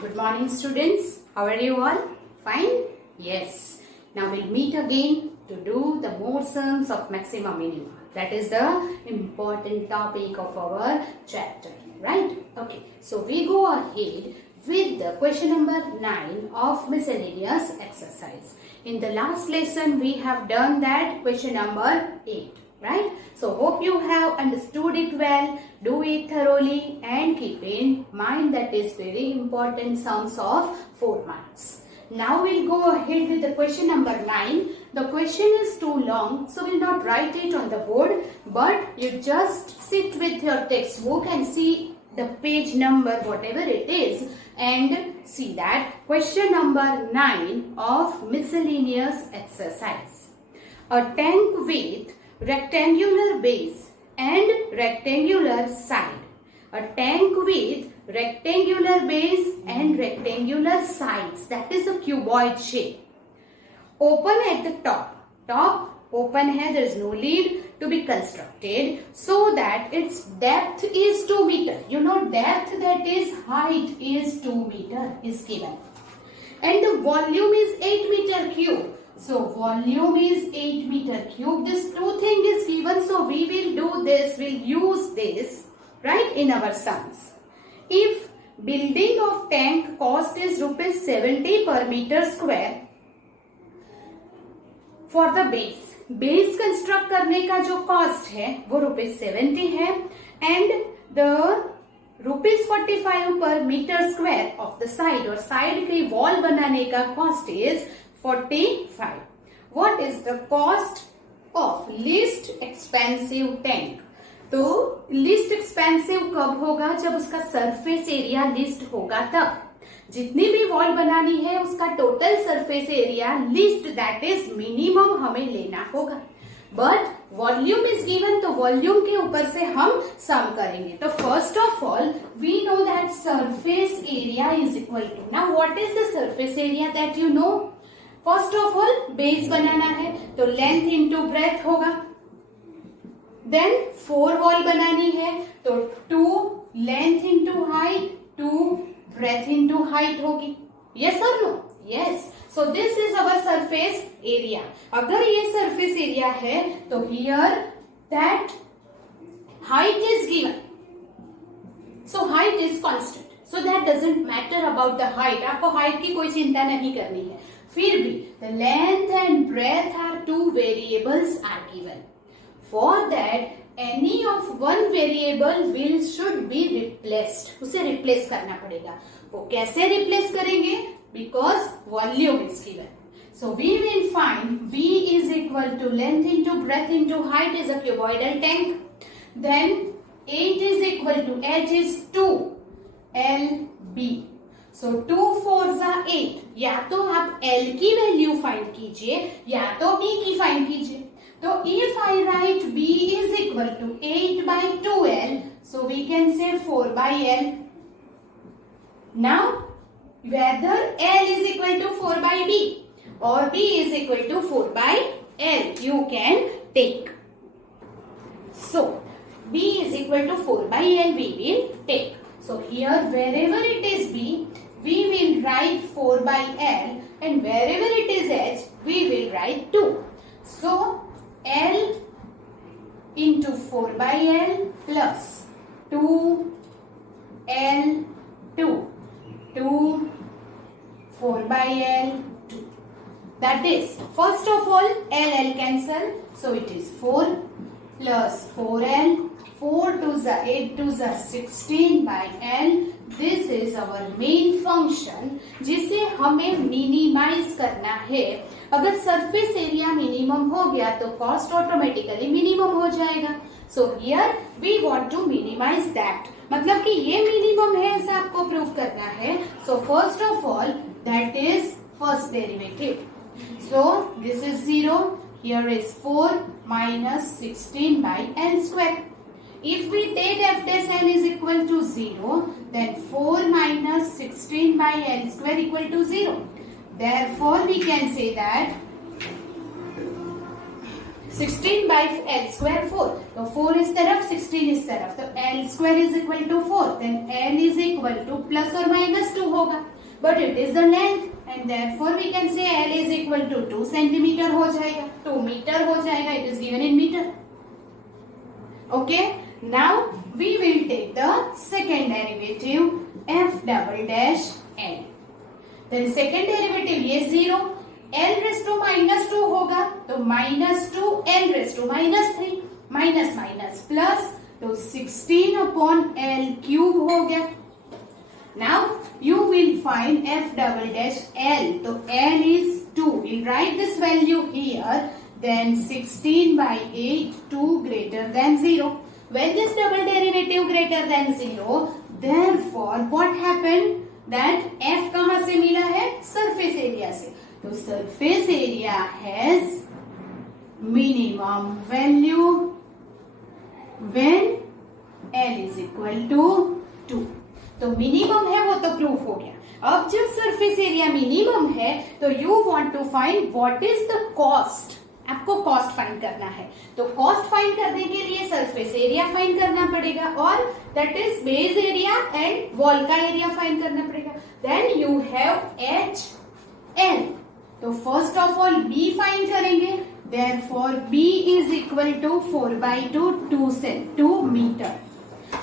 Good morning, students. How are you all? Fine? Yes. Now we'll meet again to do the motions of maxima minima. That is the important topic of our chapter, right? Okay. So we go ahead with the question number 9 of miscellaneous exercise. In the last lesson, we have done that question number 8. Right? So hope you have understood it well, do it thoroughly and keep in mind that is very important sums of 4 marks. Now we'll go ahead with the question number 9. The question is too long, so we'll not write it on the board, but you just sit with your textbook and see the page number whatever it is and see that question number 9 of miscellaneous exercise. A tank with rectangular base and rectangular side. A tank with rectangular base and rectangular sides. That is a cuboid shape. Open at the top. Top open hai, there is no lid to be constructed so that its depth is 2 meter. You know depth, that is height, is 2 meter is given. And the volume is 8 meter cube. So volume is 8 meter cube. This two thing is given, so we will do this, we'll use this, right, in our sums. If building of tank cost is rupees 70 per meter square for the base. Base construct करने का जो cost है वो rupees 70 है and the rupees 45 per meter square of the side और side की wall बनाने का cost is 45. What is the cost of least expensive tank? तो least expensive कब होगा? जब उसका surface area least होगा तब. जितनी भी वॉल बनानी है उसका total surface area least that is minimum हमें लेना होगा. बट वॉल्यूम इज गिवन, तो वॉल्यूम के ऊपर से हम सम करेंगे. तो first of all we know that surface area is equal to, now what is the surface area that you know? First of all base बनाना है तो लेंथ इंटू ब्रेथ होगा. देन 4 वॉल बनानी है तो 2 length into height 2 breadth into height होगी. yes or no? yes. so this is our surface area. अगर ये surface area है तो here that height is given, so height is constant, so that doesn't matter about the height. आपको height की कोई चिंता नहीं करनी है. फिर भी the length and breadth are 2 variables are given. For that any of one variable will should be replaced. उसे replace करना पड़ेगा. वो कैसे replace करेंगे? Because volume is given. So we will find V is equal to length into breadth into height is a cuboidal tank. Then 8 is equal to H is 2 LB. So 2 4s are 8. या तो आप L की value find कीजिए या तो B की फाइंड कीजिए. So if I write B is equal to 8 by 2L, so we can say 4 by L. Now, whether L is equal to 4 by B or B is equal to 4 by L, you can take. So, B is equal to 4 by L, we will take. So, here wherever it is B, we will write 4 by L and wherever it is H, we will write 2. So, L into 4 by L plus 2 L 2 4 by L 2. That is, first of all L cancel, so it is 4 plus 4L. 4 2s are 8 2s are 16 by L. This is our main function जिसे हमें मिनिमाइज करना है. अगर surface area minimum हो गया तो cost automatically minimum हो जाएगा. So here we want to minimize that, मतलब कि ये मिनिमम है ऐसा आपको प्रूव करना है. So first of all that is first derivative. So this is 0, here is 4 minus 16 by L square. If we take f dash L is equal to 0, then 4 minus 16 by L square equal to 0. Therefore, we can say that 16 by L square 4. तो 4 इस तरफ 16 इस तरफ, तो L square is equal to 4. Then L is equal to plus or minus 2 होगा. But it is the length and therefore we can say L is equal to 2 centimeter हो जाएगा, 2 meter हो जाएगा. It is given in meter. Okay. Now we will take the second derivative f double dash L. Then second derivative ये 0. L raise to minus 2 होगा, तो minus 2 L raise to minus 3, minus minus plus, तो 16 upon L cube हो गया. Now you will find f double dash L. तो L is 2. Will write this value here. Then 16 by 8, 2 greater than 0. When this double derivative greater than 0, therefore what happened? That f कहां से मिला है? Surface area से. तो surface area has minimum value when L is equal to 2. तो मिनिमम है वो तो प्रूफ हो गया. अब जब सरफेस एरिया मिनिमम है तो you want to find what is the cost. आपको कॉस्ट फाइंड करना है. तो कॉस्ट फाइंड करने के लिए सरफेस एरिया फाइंड करना पड़ेगा और that is base area and wall का एरिया फाइंड करना पड़ेगा. Then you have H L. तो first of all B find करेंगे. Therefore B is equal to 4 by 2 2 metre.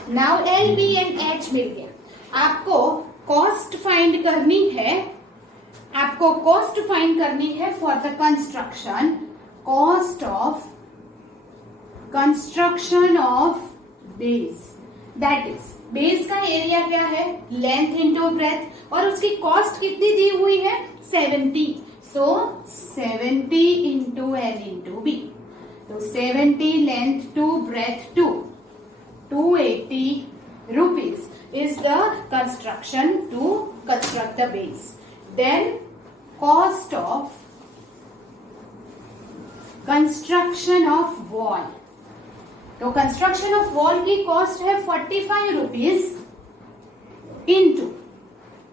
Now L B and H मिल गया. आपको कॉस्ट फाइंड करनी है. आपको कॉस्ट फाइंड करनी है for the construction. Cost of construction of base. That is base का एरिया क्या है? Length into breath. और उसकी कॉस्ट कितनी दी हुई है? 70. So 70 into L into B. So 70 length to breadth 2. 280 rupees is the construction to construct the base. Then cost of construction of wall. तो construction of wall की cost है 45 rupees into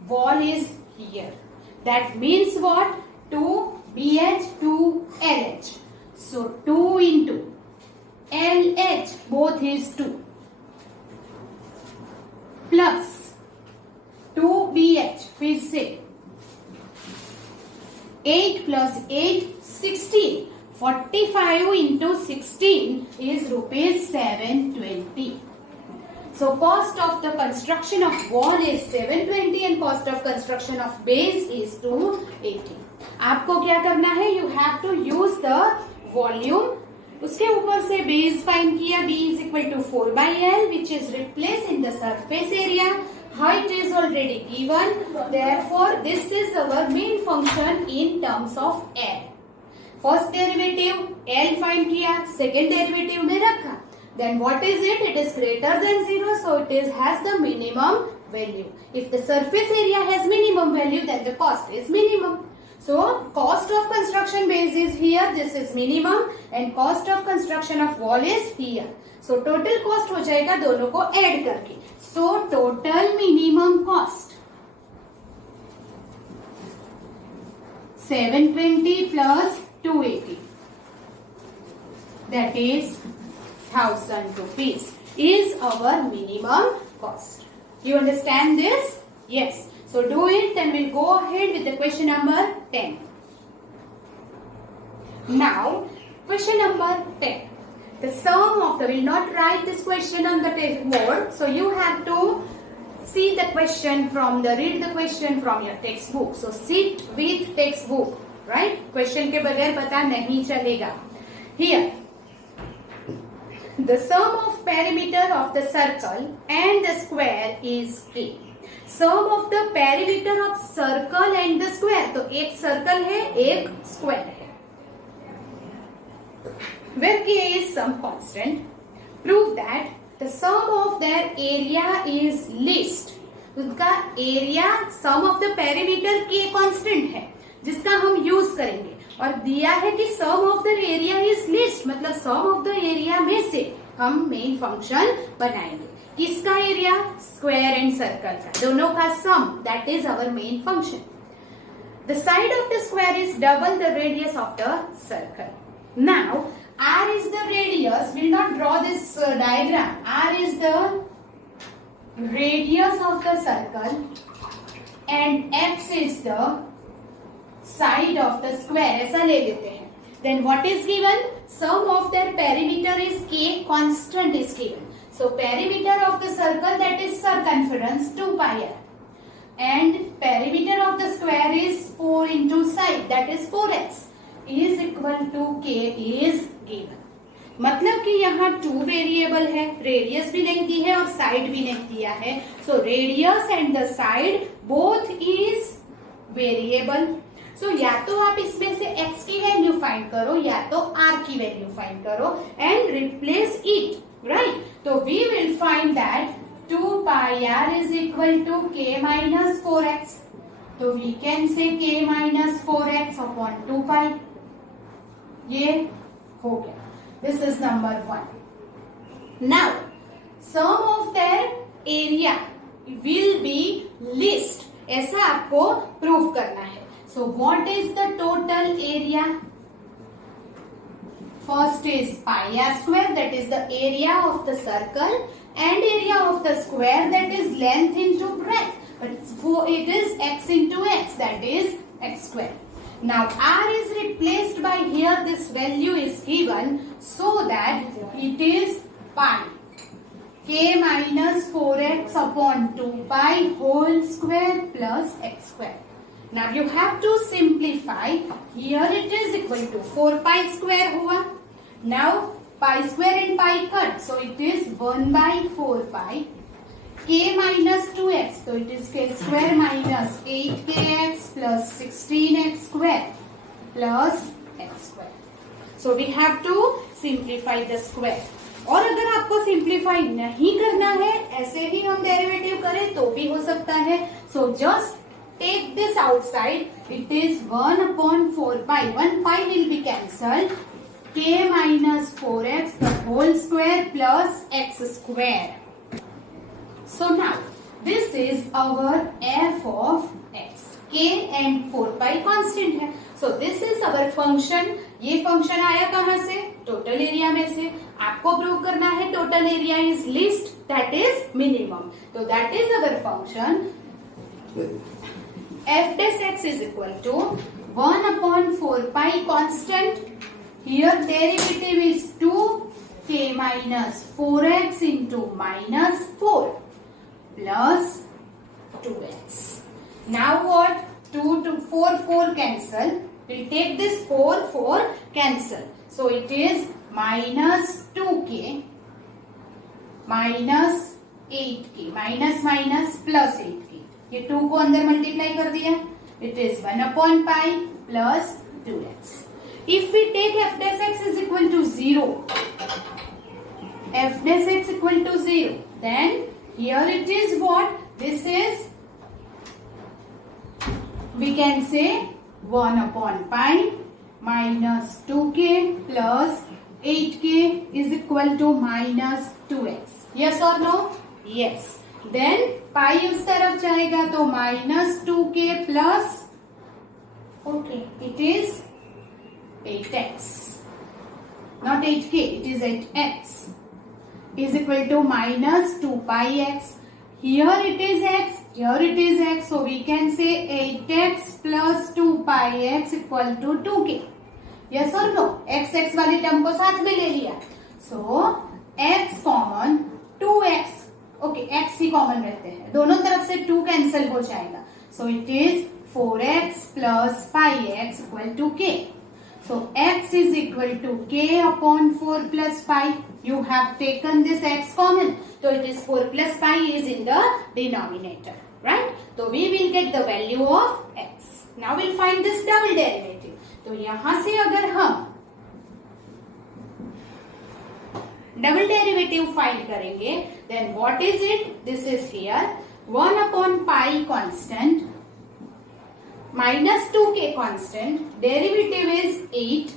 wall is here. That means what? 2 BH 2 LH. So 2 into LH both is 2 plus 2 BH फिर से 8 plus 8 16. 45 into 16 is rupees 720. So cost of the construction of wall is 720 and cost of construction of base is 280. आपको क्या करना है? You have to use the volume. उसके ऊपर से base find किया. B is equal to 4 by L which is replace in the surface area. Height is already given. Therefore, this is our main function in terms of L. First derivative L find किया, second derivative में रखा. Then what is it? It is greater than 0, so it is has the minimum value. If the surface area has minimum value, then the cost is minimum. So cost of construction base is here. This is minimum and cost of construction of wall is here. So total cost हो जाएगा दोनों को ऐड करके. So total minimum cost 720 plus 280. That is 1000 rupees is our minimum cost. You understand this? Yes. So do it and we'll go ahead with the question number 10. Now, question number 10. The sum of the, will not write this question on the board. So you have to see the question from the, read the question from your textbook. So sit with textbook, right? Question के बगैर पता नहीं चलेगा. Here, the sum of perimeter of the circle and the square is K. Sum of the perimeter of circle and the square. तो एक circle है, एक square है. Where K is some constant, prove that the sum of their area is least. उनका area sum of the perimeter K constant है, जिसका हम use करेंगे. और दिया है कि sum of the area is least, मतलब sum of the area में से हम main function बनाएंगे. किसका एरिया? स्क्वायर एंड सर्कल का, दोनों का sum. That is our main function. The side of the square is double the radius of the circle. Now R is the radius. We'll not draw this diagram. R is the radius of the circle and X is the side of the square. ऐसा ले लेते हैं. Then what is given? Sum of their perimeter is K, constant is given. So perimeter of the circle, that is circumference, 2 pi r. And perimeter of the square is 4 into side, that is 4x, is equal to K is given. मतलब कि यहाँ 2 वेरिएबल है, रेडियस भी नहीं दी है और साइड भी नहीं दिया है. So radius and the side both is variable. So या तो आप इसमें से x की वैल्यू फाइंड करो या तो r की वैल्यू फाइंड करो एंड रिप्लेस इट, राइट. तो we will find that 2 pi r is equal to k minus 4x. तो we can say k minus 4x upon 2 pi. ये हो गया. This is number 1. Now, sum of their area will be least. ऐसा आपको prove करना है. So, what is the total area? First is pi r square, that is the area of the circle, and area of the square, that is length into breadth. But it is x into x, that is x square. Now r is replaced by here, this value is given, so that it is pi k minus 4x upon 2 pi whole square plus x square. Now you have to simplify. Here it is equal to 4 pi square हुआ. Now pi square and pi cut, so it is 1 by 4 pi. K minus 2x, so it is k square minus 8kx plus 16x square plus x square. So we have to simplify the square. और अगर आपको सिंप्लीफाई नहीं करना है, ऐसे ही हम डेरिवेटिव करें तो भी हो सकता है. So just take this outside. It is 1 upon 4 pi. 1 pi will be cancelled. K minus 4x the whole square plus x square. So now this is our f of x. K and 4 pi constant है. So this is our function. ये function आया कहाँ से? Total area में से. आपको prove करना है total area is least, that is minimum. तो that is our function f dash x is equal to 1 upon 4 pi constant. Here derivative is 2k minus 4x into minus 4 plus 2x. Now what? 2 to 4 cancel. We'll take this 4 cancel. So it is minus 2k minus 8k minus plus 8k. ये 2 को अंदर multiply कर दिया. It is 1 upon pi plus 2x. If we take f dash x is equal to 0, f dash x equal to 0, then here it is what? This is, we can say 1 upon pi minus 2k plus 8k is equal to minus 2x. Yes or no? Yes. Then pi उस तरफ जाएगा तो minus 2k plus, okay, it is 8x, not 8k, it is 8x is equal to minus 2 pi x. Here it is x, here it is x, so we can say 8x plus 2 pi x equal to 2k. Yes or no? x x वाली टर्म को साथ में ले लिया. So x common 2x, okay, x ही कॉमन रहते हैं, दोनों तरफ से 2 कैंसिल हो जाएगा. So it is 4x plus pi x equal to k. So x is equal to k upon 4 plus pi. You have taken this x common. So it is 4 plus pi is in the denominator, right? So we will get the value of x. Now we'll find this double derivative. तो यहां से अगर हम double derivative find करेंगे, then what is it? This is here 1 upon pi constant minus 2k constant, derivative is 8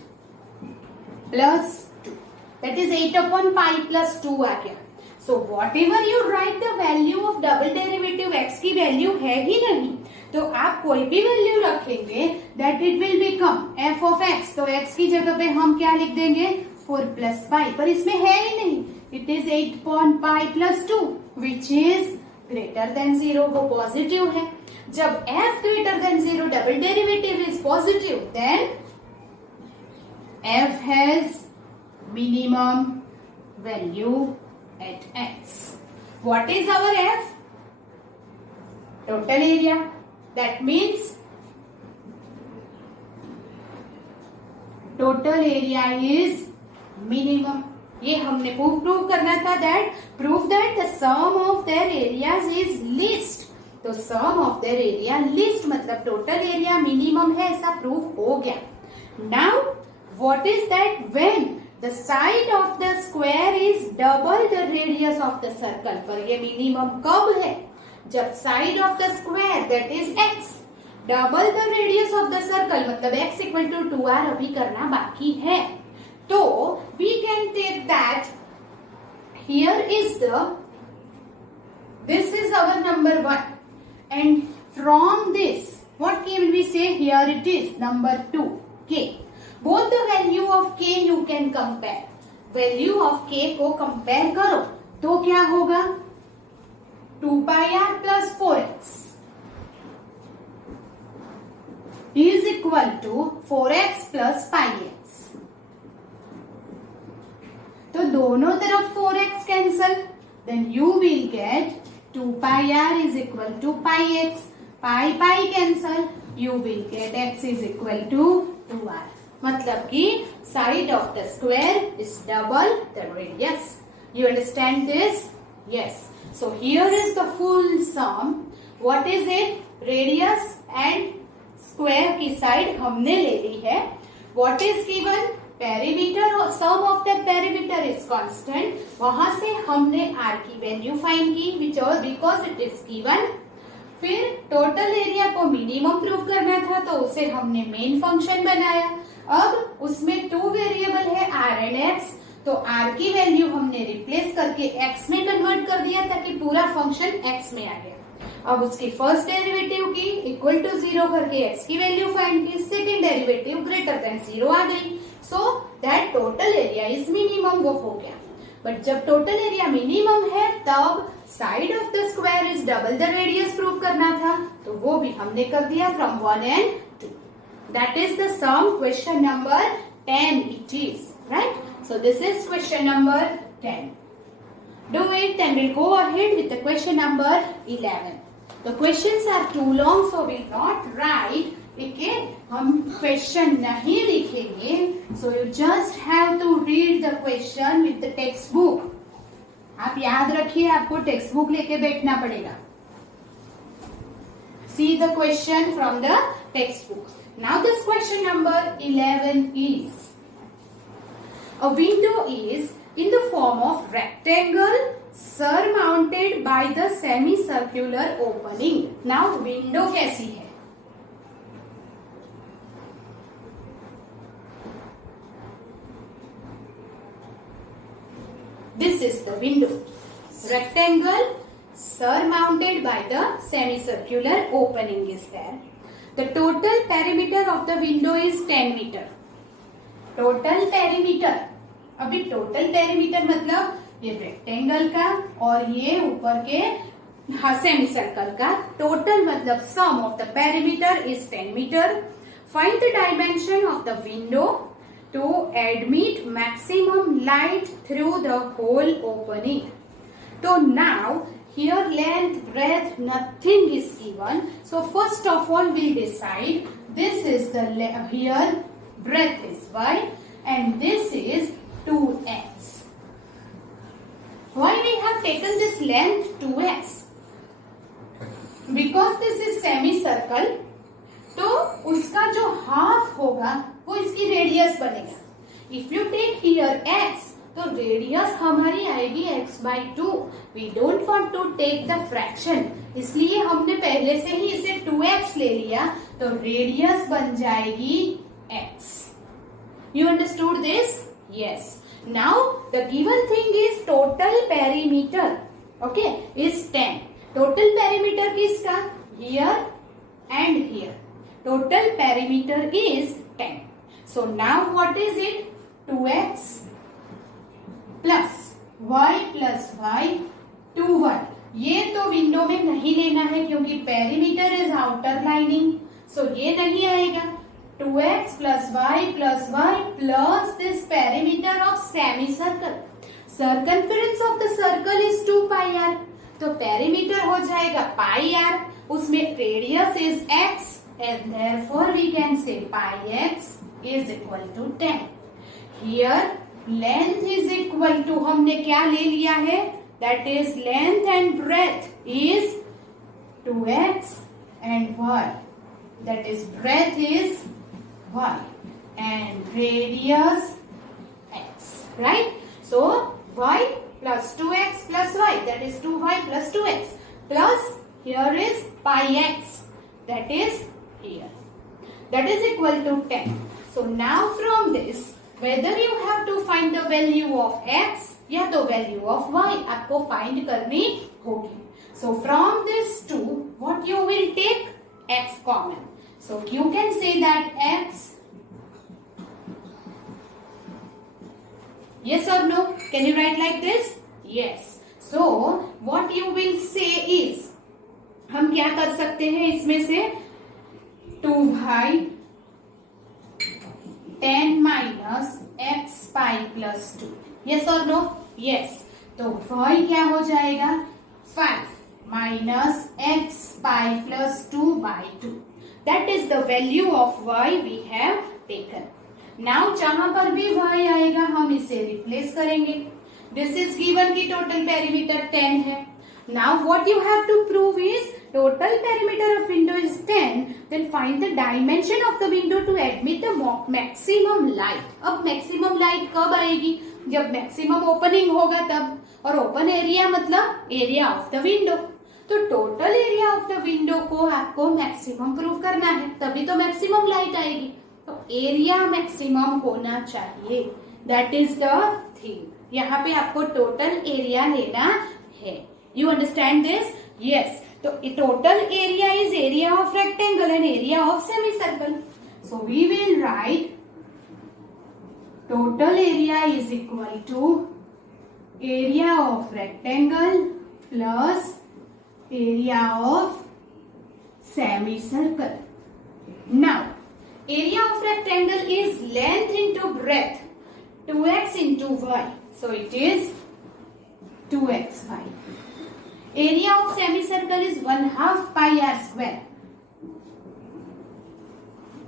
plus 2, that is 8 upon pi plus 2 आ गया. So whatever you write the value of double derivative x की वैल्यू है ही नहीं, तो आप कोई भी वैल्यू रखेंगे that it will become f of x. तो x की जगह पे हम क्या लिख देंगे? 4 प्लस पाई, पर इसमें है ही नहीं, it is 8 upon pi plus 2 which is greater than 0, वो पॉजिटिव है। जब f greater than 0 double derivative is positive, then f has minimum value at x. What is our f? Total area. That means total area is minimum. ये हमने prove करना था, that prove that the sum of their areas is least. तो sum of their area least मतलब total area minimum है, ऐसा prove हो गया। Now what is that? When the side of the square is double the radius of the circle. पर ये minimum कब है? जब side of the square that is x double the radius of the circle, मतलब x equal to 2r अभी करना बाकी है। तो we can take that here is this is our number 1, and from this what can we say? Here it is number 2 k. Both the value of k you can compare. Value of k को compare करो तो क्या होगा? 2 pi r plus 4x is equal to 4x plus pi x. तो दोनों तरफ 4x cancel, then you will get 2 pi r is equal to pi x. pi pi cancel, you will get x is equal to 2r. मतलब कि side of the square is double the radius. You understand this? Yes. So here is the full sum. What is it? Radius and square की side हमने ले ली है. व्हाट इज गिवन? पेरीमीटर और sum of the perimeter is constant. वहां से हमने r की वैल्यू फाइंड की विच और बिकॉज इट इज गिवन. फिर टोटल एरिया को मिनिमम प्रूव करना था तो उसे हमने मेन फंक्शन बनाया. अब उसमें 2 वेरिएबल है r एंड x, तो r की वैल्यू हमने रिप्लेस करके x में कन्वर्ट कर दिया ताकि पूरा फंक्शन x में आ गया. अब उसकी फर्स्ट डेरिवेटिव की इक्वल टू 0 करके x की वैल्यू फाइंड की. सेकेंड डेरिवेटिव ग्रेटर देन 0 आ गई. So that total area is minimum, वो हो गया. बट जब टोटल एरिया मिनिमम है तब side of the square is double the radius prove करना था, तो वो भी हमने कर दिया from 1 and 2. That is the sum. Question number 10 it is, right? So this is question number 10. Do it and we'll go ahead with the question number 11. The questions are too long, so we'll not write. Okay, हम क्वेश्चन नहीं लिखेंगे. So you just have to read the question with the text book. आप याद रखिए, आपको text book लेके बैठना पड़ेगा. See the question from the text book. Now this question number 11 is, a window is in the form of rectangle surmounted by the semicircular opening. Now window कैसी है? This is the window. Rectangle surmounted by the semicircular opening is there. The total perimeter of the window is 10 meter. Total perimeter. अभी total perimeter मतलब ये रेक्टेंगल का और ये ऊपर के सेमी सर्कल का. टोटल मतलब sum of the perimeter is 10 metre. Find the dimension of the window to admit maximum light through the whole opening. So now here length, breadth, nothing is given. So first of all we'll decide this is the here breadth is y and this is 2x. Why we have taken this length 2x? Because this is semicircle, तो उसका जो हाफ होगा वो इसकी radius बनेगा. If you take here x, तो radius हमारी आएगी x/2. We don't want to take the fraction, इसलिए हमने पहले से ही इसे 2x ले लिया, तो रेडियस बन जाएगी x. You understood this? Yes. Now the given thing is total perimeter, okay, is 10. Total perimeter किसका? Here and here. Total perimeter is 10. So now what is it? 2x plus y 2y। ये तो विंडो में नहीं लेना है क्योंकि perimeter is outer lining, सो ये नहीं आएगा। 2x plus y plus this perimeter of semicircle. Circumference of the circle is 2 pi r, तो पेरीमीटर हो जाएगा पाई r, उसमें radius is x and therefore we can say pi x is equal to 10. Here length is equal to, हमने क्या ले लिया है, that is length and breadth is 2x and y, that is breadth is y and radius x, right? So y plus 2x plus y, that is 2y plus 2x, plus here is pi x, that is here, that is equal to 10. So now from this, whether you have to find the value of x या तो value of y आपको find करनी होगी. So from this two, what you will take? X common. So you can say that x, yes or no? Can you write like this? Yes. So what you will say is, हम क्या कर सकते हैं इसमें से, 2y 10 minus x pi plus 2. Yes or no? Yes. तो y क्या हो जाएगा, 5 minus x pi plus 2 by 2. That is the value of y we have taken. Now जहां पर भी y आएगा हम इसे रिप्लेस करेंगे. This is given कि टोटल पेरीमीटर 10 है. Now what you have to prove is total perimeter of window is 10. Then find the dimension of the window to admit the maximum light. अब maximum light कब आएगी, जब maximum opening होगा तब, और open area मतलब area of the window. तो total area of the window को आपको मैक्सिमम प्रूव करना है, तभी तो मैक्सिमम लाइट आएगी. तो एरिया मैक्सिमम होना चाहिए, दैट इज द थिंग. यहाँ पे आपको टोटल एरिया लेना है. You understand this? यस. तो total area is area of rectangle and area of semicircle. So we will write total area is equal to area of rectangle plus area of semicircle. Now, area of rectangle is length into breadth, 2x into y. So it is 2xy. Area of semicircle is 1/2 pi r square.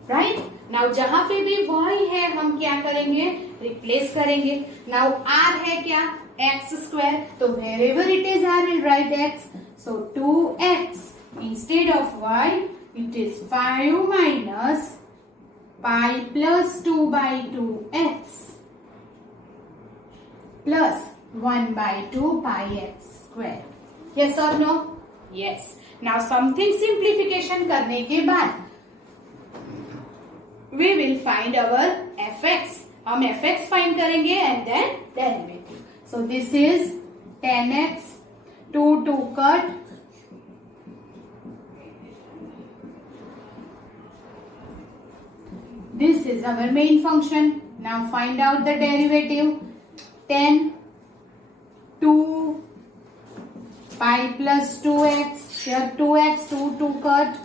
Right? Now जहां पे भी y है हम क्या करेंगे, रिप्लेस करेंगे. Now r है क्या, x square. तो wherever it is r will write x. So 2x instead of y, it is 5 minus pi plus 2 by 2x plus 1 by 2 pi x square. Yes or no? Yes. Now something simplification करने के बाद we will find our fx. हम fx find करेंगे and then derivative. So this is 10x, 2 cut, this is our main function. Now find out the derivative. 10 2 pi plus 2x, here 2x, 2 cut,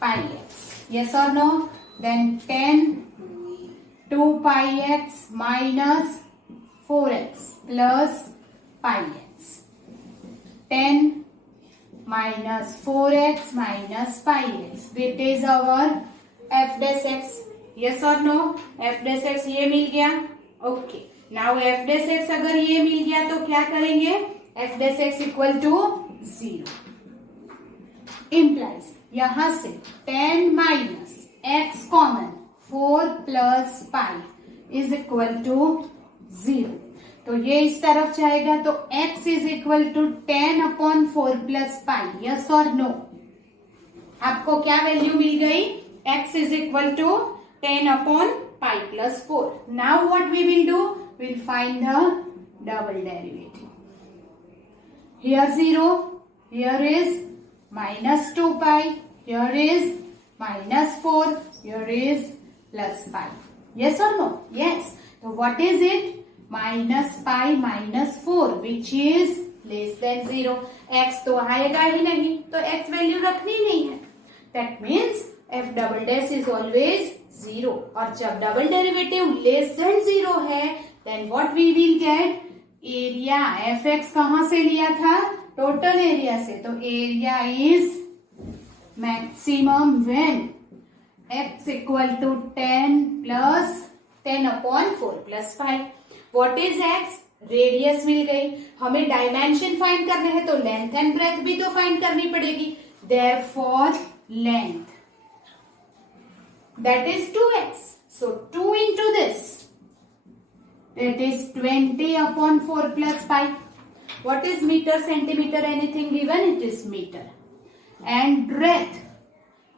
pi x. Yes or no? Then 10 2 pi x minus 4x plus pi x. 10 minus 4x minus pi x. That is our f dash x. Yes or no? f dash x ये मिल गया. Okay. Now f dash x अगर ये मिल गया तो क्या करेंगे, f dash x equal to 0. Implies यहां से 10 minus x common 4 plus pi is equal to 0. तो ये इस तरफ जाएगा तो x is equal to 10 upon 4 plus pi. Yes or no? आपको क्या वैल्यू मिल गई, x is equal to 10 upon pi plus 4. Now what we will do? We'll find the double derivative. Here 0, here is minus 2 pi, here is minus 4, here is plus pi. Yes or no? Yes. So what is it? Minus pi minus 4 which is less then 0. x तो आएगा ही नहीं, तो x value रखनी नहीं है. That means f double dash is always 0. और जब double derivative less then 0 है, then what we will get? Area. fx कहां से लिया था? टोटल एरिया से. तो area is maximum when x equal to 10 plus 10 upon 4 plus 5. What is x? Radius मिल गई. हमें डायमेंशन फाइंड करने हैं, तो लेंथ एंड ब्रेथ भी तो फाइंड करनी पड़ेगी. Therefore length, that is 2x. So 2 into this, that is 20 upon 4 plus 5. What is meter, centimeter, anything given? It is meter. And breadth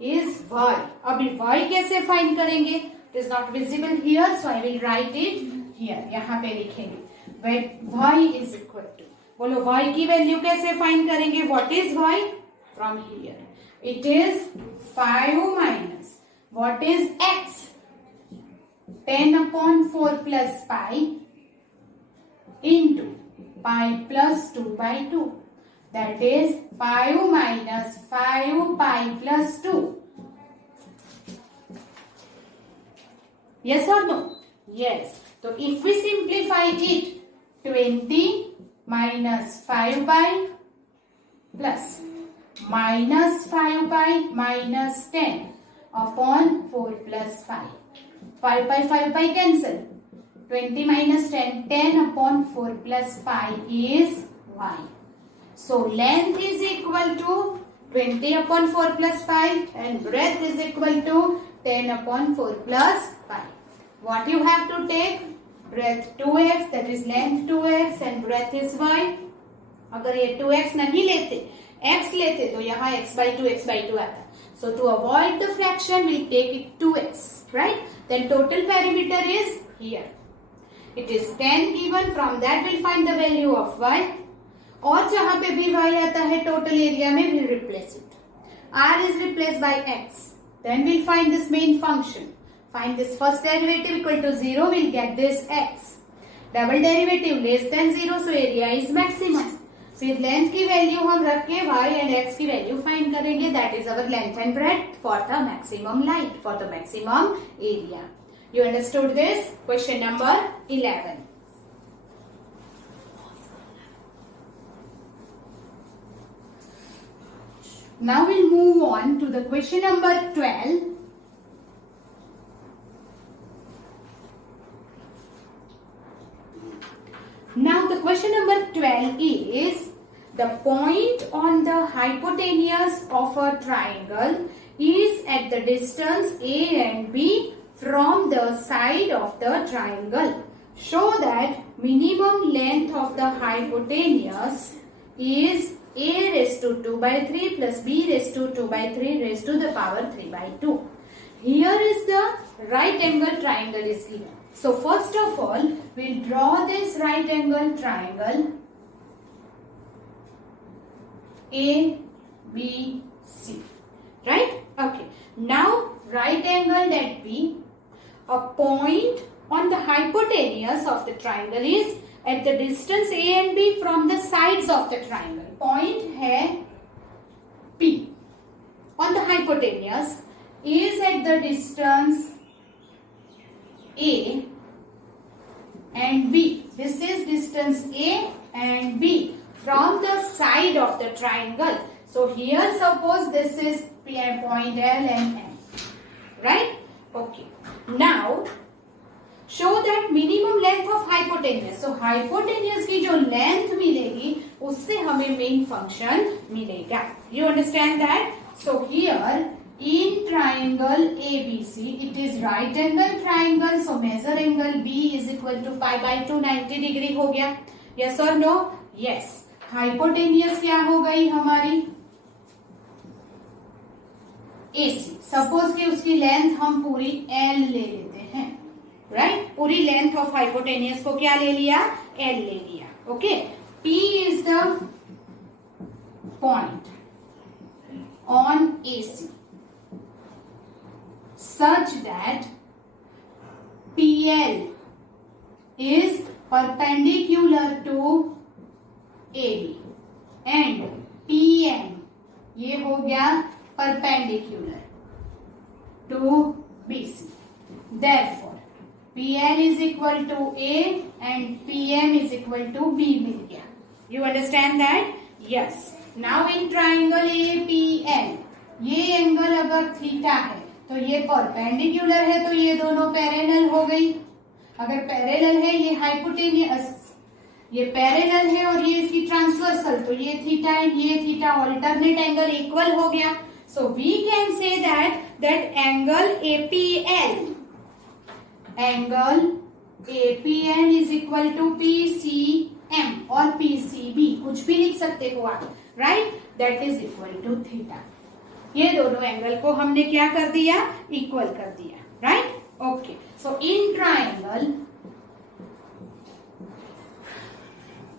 is y. अभी y कैसे फाइंड करेंगे? It is not visible here, so I will write it here. यहाँ पे लिखेंगे. y is equal to, बोलो y की वैल्यू कैसे फाइंड करेंगे? What is y? From here. It is 5 minus. What is x? 10 upon 4 plus pi into pi plus 2 by 2. That is 5 minus 5 pi plus 2. Yes or no? Yes. So if we simplify it, 20 minus 5 pi plus minus 5 pi minus 10 upon 4 plus 5. 5 pi cancel. 20 minus 10, 10 upon 4 plus pi is y. So length is equal to 20 upon 4 plus pi and breadth is equal to 10 upon 4 plus pi. What you have to take? Breadth 2x, that is length 2x and breadth is y. अगर ये 2x नहीं लेते, x लेते, तो यहाँ x by 2 आता. So to avoid the fraction, we'll take it 2x, right? Then total perimeter is here. It is 10 given. From that we'll find the value of y. और जहाँ पे भी y आता है total area में, we'll replace it. r is replaced by x. Then we'll find this main function. Find this first derivative equal to 0. We'll get this x. Double derivative less than 0, so area is maximum. फिर लेंथ की वैल्यू हम रख के y and x की value find करेंगे. That is our length and breadth for the maximum light, for the maximum area. You understood this? Question number 11. Now we'll move on to the question number 12. Now the question number 12 is, the point on the hypotenuse of a triangle is at the distance a and b from the side of the triangle. Show that minimum length of the hypotenuse is a raised to 2 by 3 plus b raised to 2 by 3 raised to the power 3 by 2. Here is the right angle triangle is given. So first of all, we'll draw this right angle triangle A, B, C. Right? Okay. Now, right angle at B, a point on the hypotenuse of the triangle is at the distance A and B from the sides of the triangle. Point है P on the hypotenuse is at the distance A and B. This is distance A and B from the side of the triangle. So here suppose this is point L and M. Right? Okay. Now show that minimum length of hypotenuse. So hypotenuse की जो length मिलेगी उससे हमें main function मिलेगा. You understand that? So here in triangle ABC, it is right angle triangle. So measure angle B is equal to pi by 2, 90 degree हो गया. Yes or no? Yes. Hypotenuse क्या हो गई हमारी? AC. Suppose कि उसकी लेंथ हम पूरी L ले लेते हैं. Right? पूरी लेंथ ऑफ hypotenuse को क्या ले लिया? L ले लिया. Okay? P is the point on AC such that PL is perpendicular to AB and PM ये हो गया perpendicular to BC. Therefore, PL is equal to A and PM is equal to B मिल गया. You understand that? Yes. Now in triangle APL, ये एंगल अगर थीटा है तो ये परपेंडिकुलर है तो ये दोनों पैरेलल हो गई. अगर पैरेलल है ये हाइपोटेनियस, ये पैरेलल है और ये इसकी ट्रांसवर्सल तो ये थीटा एंड ये थीटा ऑल्टरनेट एंगल इक्वल हो गया. So we can say that angle APL is equal to PCM or PCB, कुछ भी लिख सकते हो आप, right? That is equal to theta. ये दोनों एंगल को हमने क्या कर दिया? इक्वल कर दिया, right? Okay. So in triangle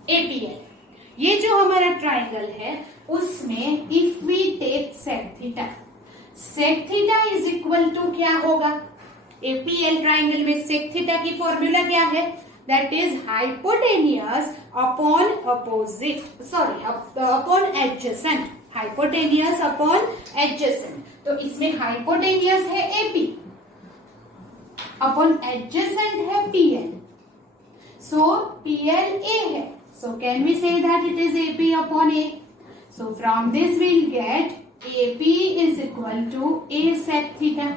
APL, ये जो हमारा ट्राइंगल है उसमें if we take sec theta is equal to क्या होगा? एपीएल ट्राइंगल में सेक थीटा की फॉर्मूला क्या है? That is hypotenuse upon upon adjacent. Hypotenuse upon adjacent. तो इसमें हाइपोटेनियस है एपी अपॉन एडजेसेंट है पीएल. सो पीएल ए है. So can we say that it is AP upon A? So from this we'll get AP is equal to A sec theta.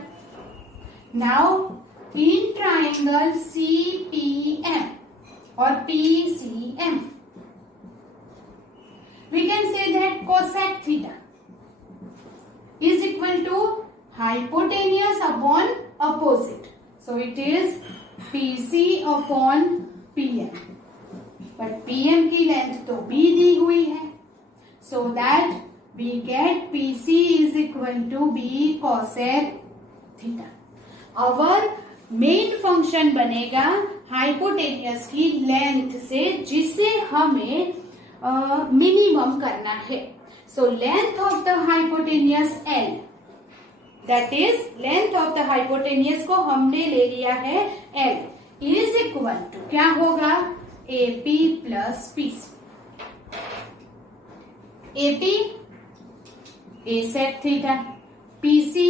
Now in triangle CPM or PCM, we can say that cosec theta is equal to hypotenuse upon opposite. So it is PC upon PM. But PM की length तो B दी हुई है. So that we get PC is equal to B cosec theta. Our main function बनेगा hypotenuse की length से जिसे हमें मिनिमम करना है. So length of the hypotenuse L, that is length of the hypotenuse को हमने ले लिया है L, इज इक्वल टू क्या होगा? AP plus PC. AP A sec theta, PC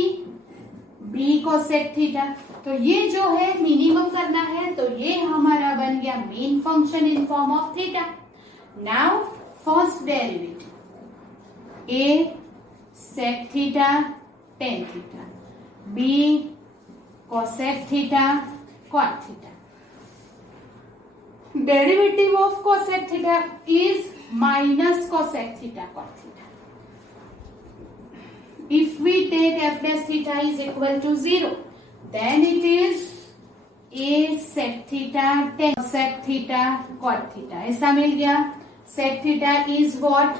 B cosec theta. तो ये जो है मिनिमम करना है तो ये हमारा बन गया main function in form of theta. Now first derivative A sec theta tan theta, B cosec theta cot theta. Derivative of cosec theta is minus cosec theta cot theta. If we take f dash theta is equal to 0, then it is a sec theta tan sec theta cot theta. ऐसा मिल गया. Sec theta is what?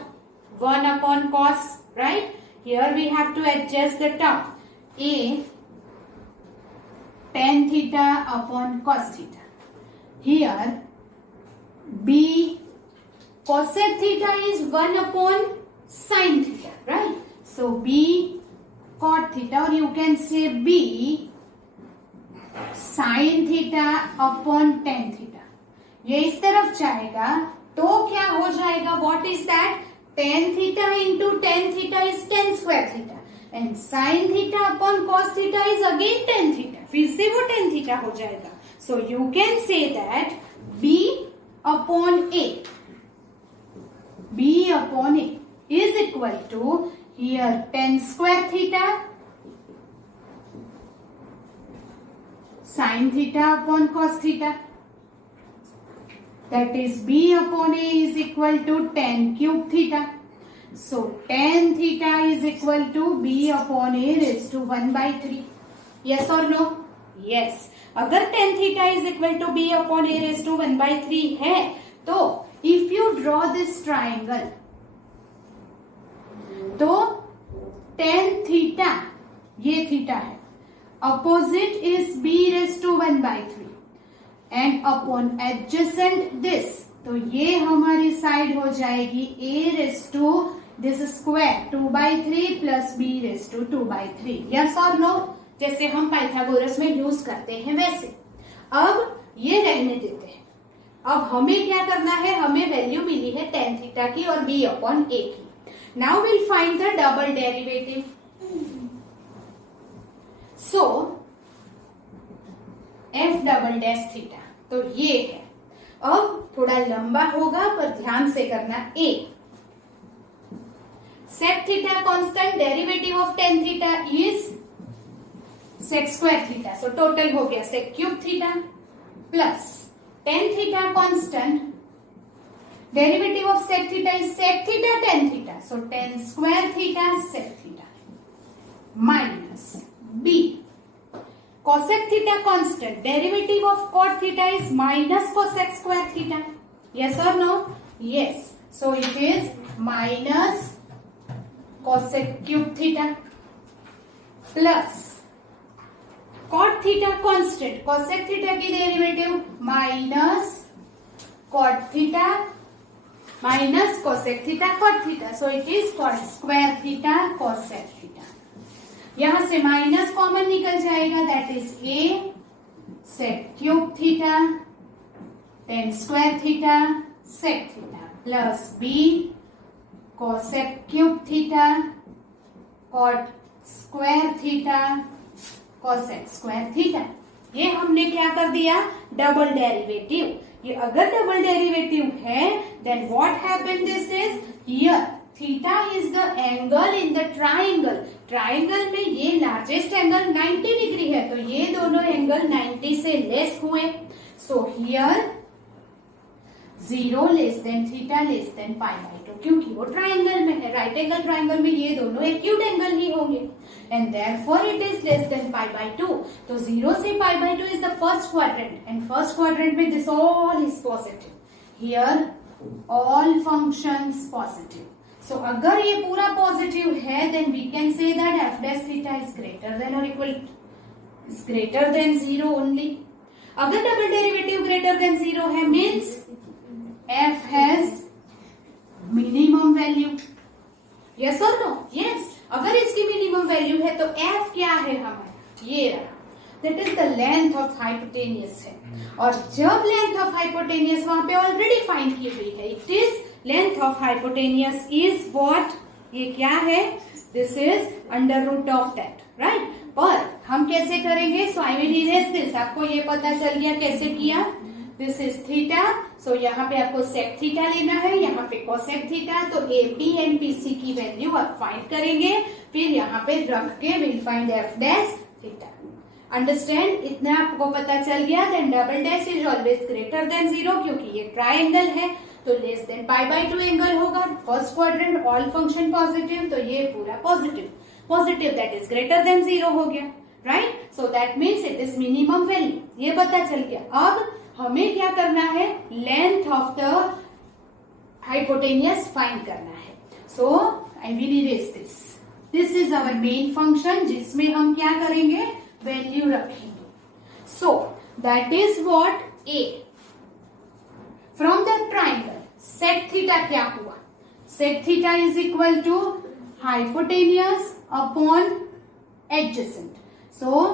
1 upon cos, right? Here we have to adjust the term. A tan theta upon cos theta. Here B cosec theta is 1 upon sin theta, right? So B cot theta, or you can say B sin theta upon tan theta. ये इस तरफ जाएगा तो क्या हो जाएगा? What is that? Tan theta into tan theta is tan square theta, and sin theta upon cos theta is again tan theta. फिर से वो tan theta हो जाएगा. So you can say that B upon A, B upon A is equal to here tan square theta sin theta upon cos theta. That is B upon A is equal to tan cube theta. So tan theta is equal to B upon A raised to 1 by 3. Yes or no? Yes. अगर tan theta is equal to B upon A raised to 1 by 3 है तो if you draw this triangle तो tan theta ये थीटा है, opposite is B raised to 1 by 3 and upon adjacent this, तो ये हमारी साइड हो जाएगी A raised to this square 2 by 3 plus B raised to 2 by 3. Yes or no? जैसे हम पाइथागोरस में यूज करते हैं वैसे. अब ये रहने देते हैं. अब हमें क्या करना है, हमें वैल्यू मिली है tan थीटा की और b अपॉन a की। Now will find the double derivative. So f double dash theta, तो ये है। अब थोड़ा लंबा होगा पर ध्यान से करना। a sec theta constant, derivative of tan theta is sec square theta, so total हो गया sec cube theta plus tan theta constant, derivative of sec theta is sec theta tan theta, so tan square theta sec theta minus b cosec theta constant, derivative of cot theta is minus cosec square theta. Yes or no? Yes. So it is minus cosec cube theta plus cot theta constant, cosec theta की derivative minus cot theta minus cosec theta cot theta. So it is cot square theta cosec theta. यहां से minus common निकल जाएगा, that is a sec cube theta tan square theta sec theta plus b cosec cube theta cot square theta cosec square theta. ये हमने क्या कर दिया, double derivative. ये अगर डबल डेरिवेटिव है then what happen, this is here theta is the angle in the triangle. Triangle में ये लार्जेस्ट एंगल 90 डिग्री है, तो ये दोनों एंगल 90 से लेस हुए। So here 0 less than theta less than pi by 2, क्योंकि वो ट्राइंगल में है। राइट एंगल ट्राइंगल में ये दोनों एक्यूट एंगल ही होंगे and therefore it is less than pi by 2। तो 0 से pi by 2 is the first quadrant and first quadrant में this all is positive. Here all functions positive. So अगर ये पूरा पॉजिटिव है then we can say that f dash theta is greater than और equal is greater than 0 only. अगर double derivative greater than 0 है means f has minimum value. Yes और no? Yes. अगर इसकी मिनिमम वैल्यू है तो f क्या है हमारा, ये रहा, that is the length of hypotenuse है। और जब लेंथ ऑफ हाइपोटेनियस वहां पे ऑलरेडी फाइंड की हुई है, it is length of hypotenuse is what, ये क्या है, this is under root of that, right. पर हम कैसे करेंगे, so I will erase this. आपको ये पता चल गया कैसे किया, दिस इज थीटा, सो यहाँ पे आपको सेक थीटा लेना है, यहाँ पे कोसेक थीटा, तो A B and P C की वैल्यू आप फाइंड करेंगे, फिर यहाँ पे रख के will find f dash theta. Understand? इतना आपको पता चल गया। Then double dash is always greater than 0, क्योंकि ये ट्राइंगल है तो less than pi by 2 angle होगा। First quadrant all function positive, तो ये पूरा positive, positive that is greater than 0 हो गया, right. So that means it is minimum value, ये पता चल गया। अब हमें क्या करना है, length of the hypotenuse find करना है। So I will erase this. This is our main function जिसमें हम क्या करेंगे, वैल्यू रखेंगे। So that is what a from the triangle sec theta क्या हुआ, sec theta is equal to hypotenuse upon adjacent. So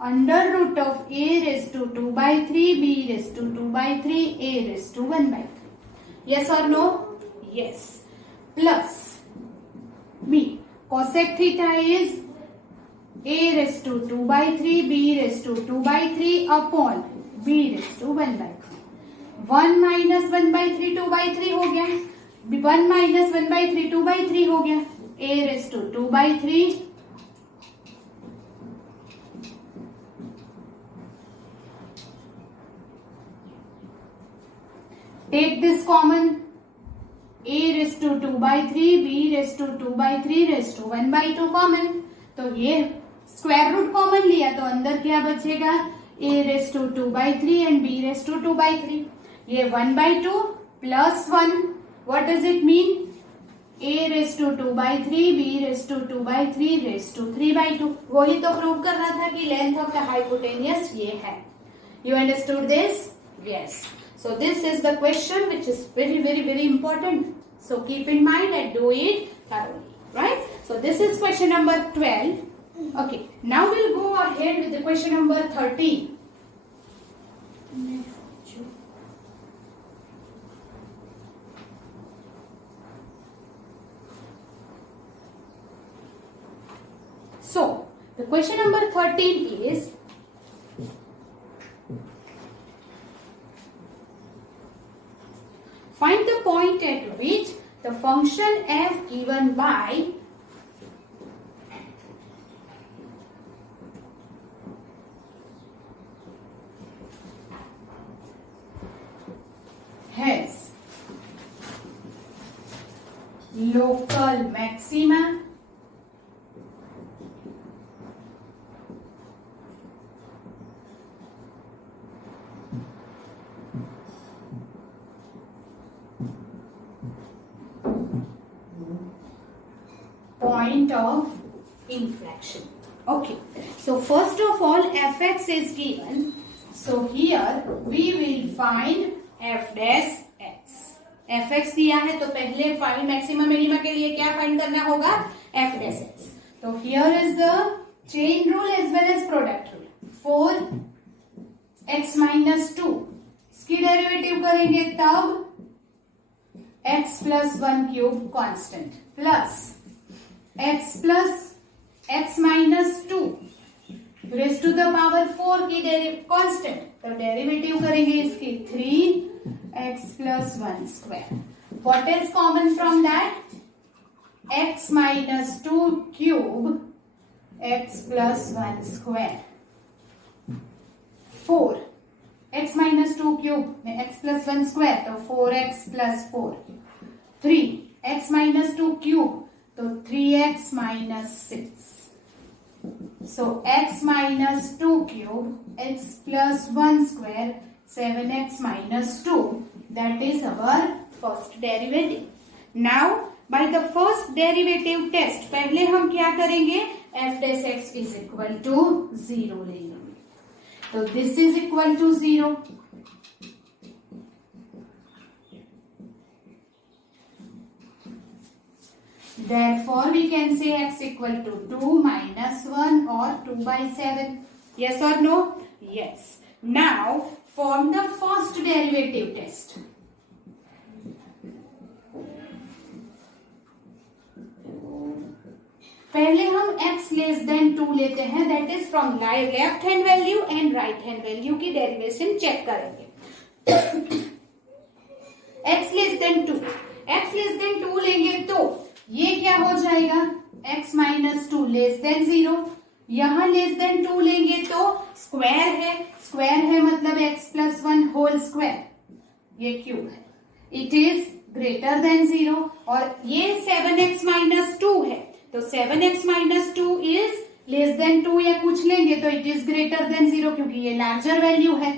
under root of a raised to 2/3, b raised to 2/3, a raised to 1/3. Yes or no? Yes. Plus b cosec theta is a raised to 2/3, b raised to 2/3 upon b raised to 1/3. 1 minus 1/3 2/3 हो गया, 1 minus 1/3 2/3 हो गया, a raised to 2/3 take this common, a raised to 2/3, b raised to 2/3 raised to 1/2 कॉमन, तो ये square root common लिया तो अंदर क्या बचेगा, a raised to 2/3 and b raised to 2/3। ये 1/2 प्लस 1, what does it mean, a raised to 2/3, b raised to 2/3 raised to 3/2। वही तो प्रूव कर रहा था कि लेंथ ऑफ द हाइपोटेनियस ये है। You understood this? Yes. So this is the question which is very, very, very important. So keep in mind and do it thoroughly, right? So this is question number 12. Okay. Now we'll go ahead with the question number 13. So the question number 13 is, find the point at which the function f given by has local maxima point of inflection. Okay, so first of all fx is given, so here we will find f dash x. fx दिया है तो पहले find maximum minima के लिए क्या फाइंड करना होगा, f dash x. तो here is the chain rule as well as product rule. 4x minus 2 इसकी डेरिवेटिव करेंगे तब x plus 1 cube constant plus x plus x minus 2 raised to the power 4 की कांस्टेंट, तो डेरिवेटिव करेंगे इसकी 3x plus 1 square. What is common from that? x minus 2 cube x plus 1 square. 4 x minus 2 cube में x plus 1 square तो 4x plus 4. 3 x minus 2 cube तो 3x minus 6. So x minus 2 cube x plus 1 square 7x minus 2, that is our first derivative. Now by the first derivative test पहले हम क्या करेंगे, f dash x is equal to 0 लेंगे. तो this is equal to 0. Therefore we can say x equal to 2 minus 1 or 2 by 7. Yes or no? Yes. Now form the first derivative test. पहले हम x less than 2 लेते हैं, that is from left hand value and right hand value की derivation check करेंगे. x less than 2, x less than 2 लेंगे तो ये क्या हो जाएगा, x माइनस 2 लेस देन 0. यहां लेस देन 2 लेंगे तो स्क्वायर है मतलब x प्लस 1 होल स्क्वायर, ये क्यूब है, इट इज ग्रेटर देन 0. और ये 7x माइनस 2 है तो 7x minus 2 is less than 2 या कुछ लेंगे तो इट इज ग्रेटर देन 0, क्योंकि ये लार्जर वैल्यू है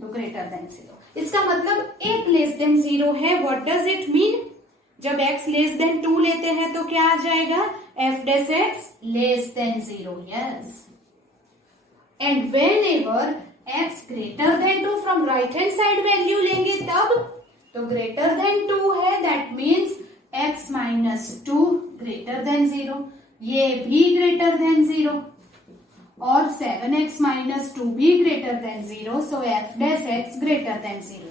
तो ग्रेटर देन 0. इसका मतलब एक लेस देन 0 है. व्हाट डज इट मीन, जब x लेस देन 2 लेते हैं तो क्या आ जाएगा, f dash x less than 0. Yes. And when ever x greater then 2 from right hand side value लेंगे तब, तो ग्रेटर देन 2 है, that means x minus 2 greater than 0, ये भी ग्रेटर देन 0 और 7x माइनस 2 भी greater than 0. So f dash x greater than 0.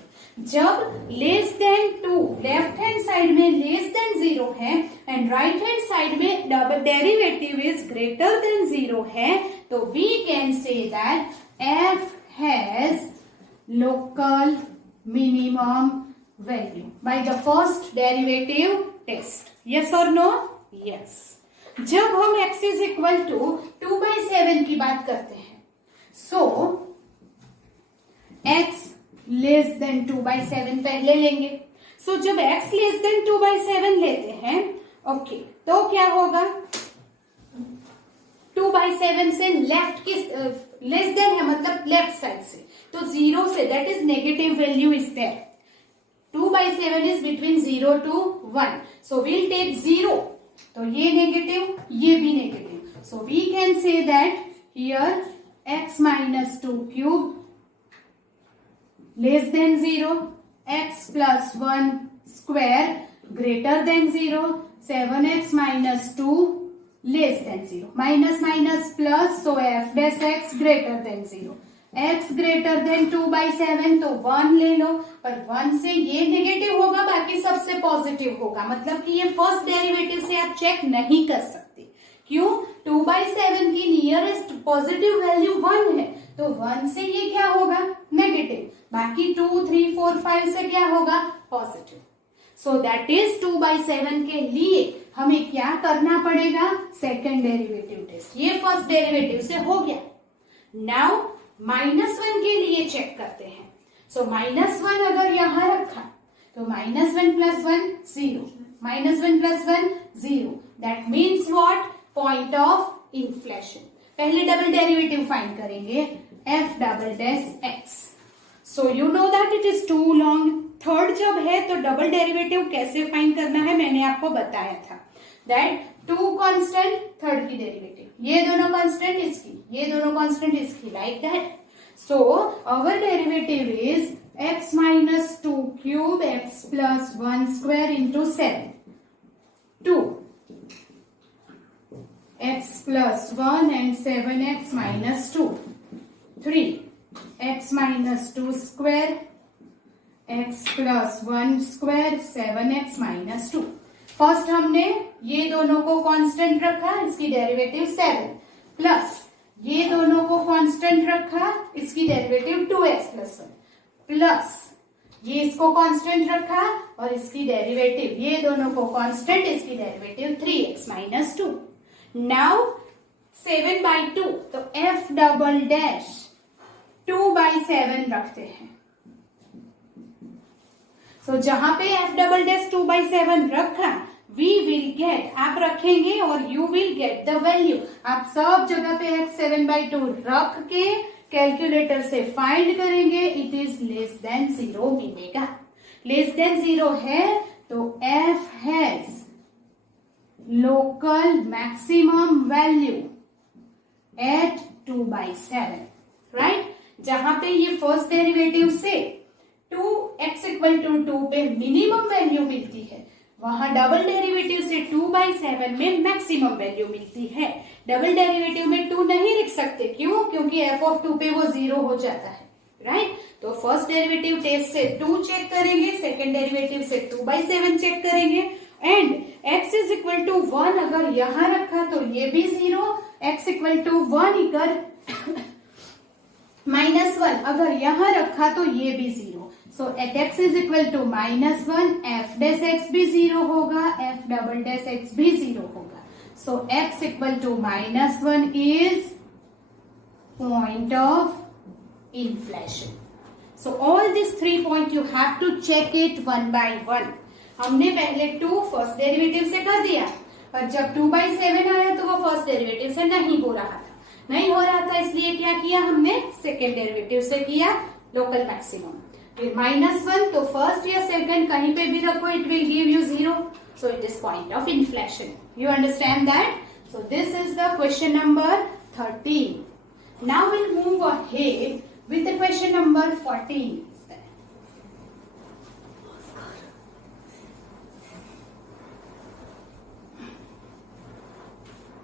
जब less than 2 left hand side में लेस देन 0 है एंड राइट हैंड साइड में double derivative is greater than 0 है, तो we can say that f has local minimum value by the first derivative test. Yes और no? Yes. जब हम x is equal to 2/7 की बात करते हैं, सो x लेस देन 2/7 पहले लेंगे. सो जब x लेस देन 2/7 लेते हैं, ओके, तो क्या होगा, 2/7 से लेफ्ट की लेस देन है मतलब लेफ्ट साइड से, तो 0 से, that is negative value is there. 2/7 is between 0 to 1, so we'll take 0, तो ये नेगेटिव, ये भी negative. So we can say that here x minus 2 cube less then 0, x plus 1 square greater than 0, 7x minus 2 less then 0, minus minus plus, so f dash x greater than 0. x greater than 2/7 तो 1 ले लो, पर 1 से ये नेगेटिव होगा, बाकी सबसे पॉजिटिव होगा, मतलब कि ये फर्स्ट डेरिवेटिव से आप चेक नहीं कर सकते. क्यों? 2/7 नियरेस्ट पॉजिटिव वैल्यू 1 है, तो 1 से ये क्या होगा, नेगेटिव, बाकी 2, 3, 4, 5 से क्या होगा, पॉजिटिव। सो दैट इज 2/7 के लिए हमें क्या करना पड़ेगा, सेकेंड डेरिवेटिव टेस्ट। ये फर्स्ट डेरिवेटिव से हो गया। नाउ -1 के लिए चेक करते हैं। सो -1 अगर यहां रखा तो -1 + 1 0, -1 + 1 0, that means what, point of inflection. पहले डबल डेरिवेटिव फाइंड करेंगे, f"x। So you know that it is too long. Third जब है तो डबल डेरिवेटिव कैसे फाइंड करना है मैंने आपको बताया था, दैट 2 कांस्टेंट, थर्ड की डेरिवेटिव, ये दोनों कांस्टेंट इसकी, ये दोनों कांस्टेंट इसकी, like that. So our derivative is x - 2 cube x + 1 square into 7, 2 x + 1 and 7x - 2, 3 x - 2 square x + 1 square 7x - 2। फर्स्ट हमने ये दोनों को कांस्टेंट रखा, इसकी डेरिवेटिव 7, प्लस ये दोनों को कांस्टेंट रखा, इसकी डेरिवेटिव 2x + 1, प्लस ये इसको कांस्टेंट रखा और इसकी डेरिवेटिव, ये दोनों को कांस्टेंट, इसकी डेरिवेटिव 3x - 2। नाउ 7/2, तो f" 2/7 रखते हैं। सो जहां पे f" 2/7 रखा, वी विल गेट, आप रखेंगे और you will get the value. आप सब जगह पे x 7/2 रख के कैलकुलेटर से फाइंड करेंगे, इट इज लेस देन 0 मिलेगा। लेस देन 0 है तो f has local maximum value at 2/7, right. जहां पे ये फर्स्ट डेरिवेटिव से 2x = 2 पे मिनिमम वैल्यू मिलती है, वहां डबल डेरिवेटिव से 2/7 में मैक्सिमम वैल्यू मिलती है। डबल डेरिवेटिव में 2 नहीं लिख सकते, क्यों, क्योंकि f(2) पे वो 0 हो जाता है, राइट। तो फर्स्ट डेरिवेटिव टेस्ट से 2 चेक करेंगे, सेकेंड डेरिवेटिव से 2/7 चेक करेंगे, एंड x = 1 अगर यहां रखा तो ये भी 0, x = 1 इक्वल -1 अगर यहां रखा तो ये भी 0। सो एट x = -1, f' भी 0 होगा, f"x भी 0 होगा। So x = -1 is point of inflection. So all this 3 point you have to check it 1 by 1। हमने पहले 2 फर्स्ट डेरिवेटिव से कर दिया, पर जब 2/7 आया तो वो फर्स्ट डेरिवेटिव से नहीं हो रहा था, इसलिए क्या किया हमने, सेकेंड डेरिवेटिव से किया, लोकल मैक्सिमम। फिर -1 तो फर्स्ट या सेकेंड कहीं पे भी रखो, it will give you 0, so it is point of inflation. You understand that? So this is the question number 13. Now we'll move ahead with the question number 14.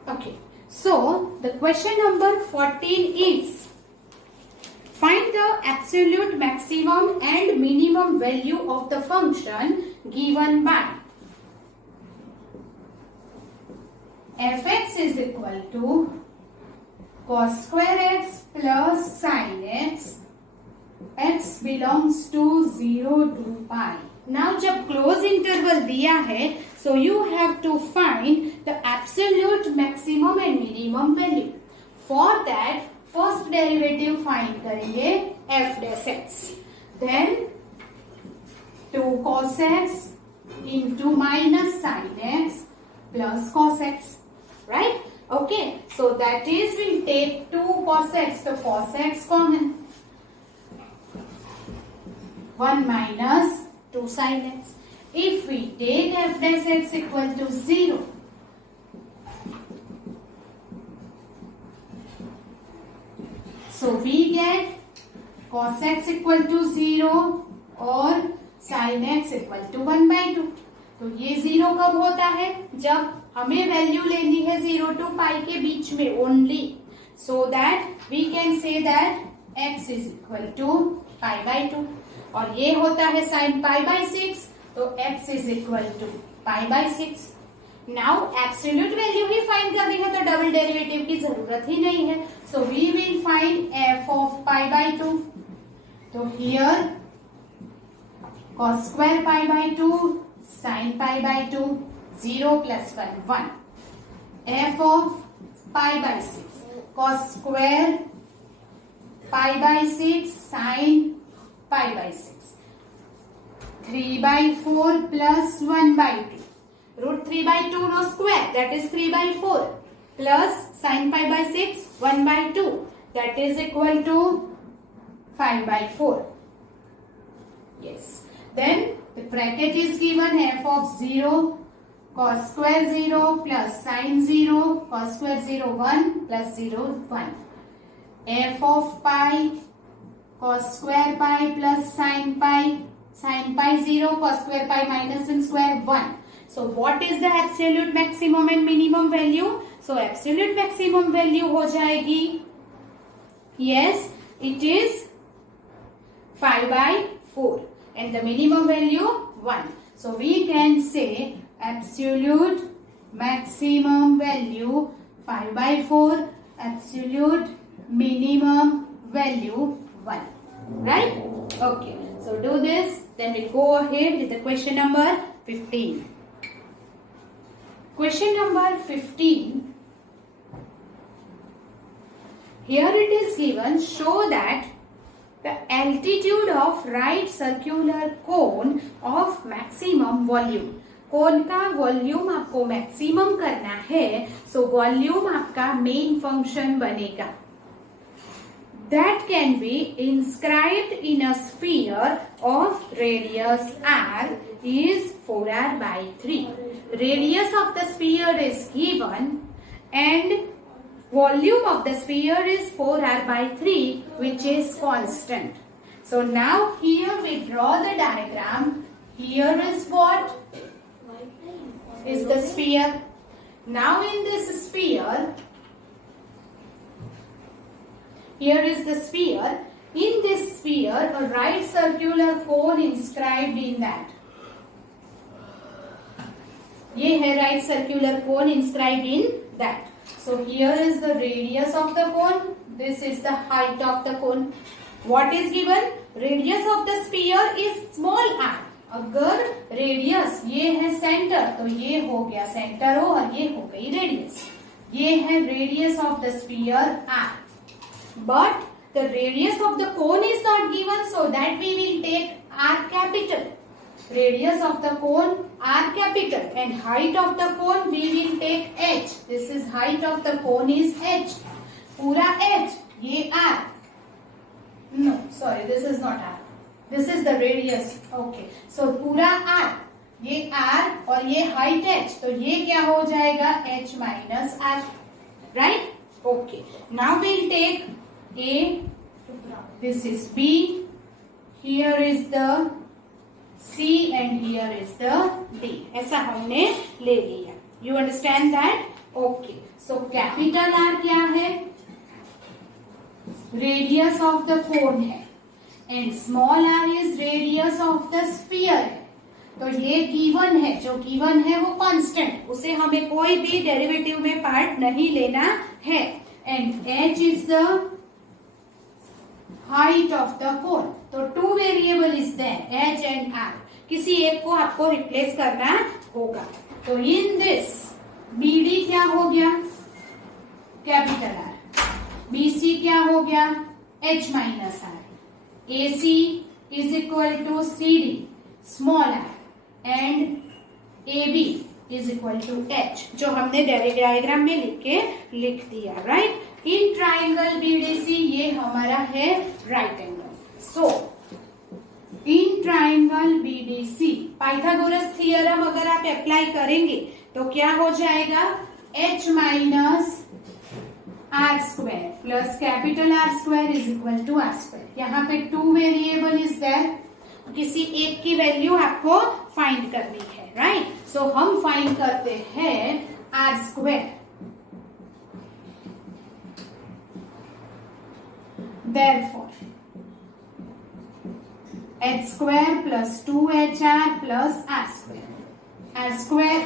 Okay, so the question number 14 is, find the absolute maximum and minimum value of the function given by f(x) is equal to cos square x plus sin x, x belongs to 0 to pi. Now जब close interval दिया है, so you have to find the absolute maximum and minimum value. For that, first derivative find करेंगे f'(x), then 2 cos x into minus sin x plus cos x, right? Okay, so that is we'll take 2 cos x, so cos x common, 1 minus 2 sin x. If we take f(x) equal to 0, so we get cos x equal to 0 और sin x equal to 1/2. तो ये 0 कब होता है, जब हमें वैल्यू लेनी है 0 to pi के बीच में only, so that we can say that x is equal to pi/2, और ये होता है sin pi/6, तो x is equal to pi/6. Now absolute value ही फाइंड करनी है तो डबल डेरिवेटिव की जरूरत जरूरत ही नहीं है. So we will find f of pi by 2. तो here cos square pi by 2 sin pi by 2 0 plus 1 1. f of pi by 6 cos square pi by 6 sin pi by 6 3 by 4 plus 1 by 2. Root 3 by 2 no square, that is 3 by 4 plus sin pi by 6 1 by 2, that is equal to 5 by 4. Yes. Then the bracket is given f of 0 cos square 0 plus sin 0 cos square 0 1 plus 0 1. f of pi cos square pi plus sin pi 0 cos square pi minus sin square 1. So what is the absolute maximum and minimum value? So absolute maximum value हो जाएगी, yes, it is 5 by 4 and the minimum value 1. So we can say absolute maximum value 5 by 4, absolute minimum value 1. Right? Okay. So do this. Then we'll go ahead with the question number 15. Question number 15. Here it is given, show that the altitude of right circular cone of maximum volume. कोन का वॉल्यूम आपको मैक्सिमम करना है, so volume आपका main function बनेगा. That can be inscribed in a sphere of radius r is 4r by 3. Radius of the sphere is given and volume of the sphere is 4r by 3, which is constant. So now here we draw the diagram. Here is what? Is the sphere. Now in this sphere, here is the sphere. In this sphere, a right circular cone inscribed in that. ये है right circular cone inscribed in that. So here is the radius of the cone. This is the height of the cone. What is given? Radius of the sphere is small r. अगर रेडियस ये है सेंटर, तो ये हो गया सेंटर हो और ये हो गई रेडियस. ये है radius of the sphere r. But the radius of the cone is not given, so that we will take r capital. Radius of the cone r capital and height of the cone we will take h. This is height of the cone is h. पूरा h, ये r. No, sorry, this is not r. This is the radius. Okay. So पूरा r, ये r और ये height h. तो ये क्या हो जाएगा? h minus r. Right? Okay. Now we'll take a. This is b. Here is the c and here is the d. ऐसा हमने ले लिया. You understand that? Okay. So capital R क्या है? Radius of the cone है. And small r is radius of the sphere है. तो ये गिवन है, जो गिवन है वो कांस्टेंट, उसे हमें कोई भी डेरिवेटिव में पार्ट नहीं लेना है. And h is the height of the cone. तो two variable is there, h and r. किसी एक को आपको रिप्लेस करना होगा. तो इन दिस bd क्या हो गया? Capital R. bc क्या हो गया? h minus r. AC is equal to CD, small r, and AB is equal to H, जो हमने डायग्राम में लिख दिया. राइट? इन ट्राइंगल BDC ये हमारा है right angle. So in triangle BDC Pythagoras theorem अगर आप अप्लाई करेंगे तो क्या हो जाएगा? H minus R square plus capital R square is equal to R square. यहाँ पे टू वेरिएबल इज देयर, किसी एक की वैल्यू आपको फाइंड करनी है. राइट? सो हम फाइंड करते हैं R square. Therefore H square plus 2HR plus R square. R square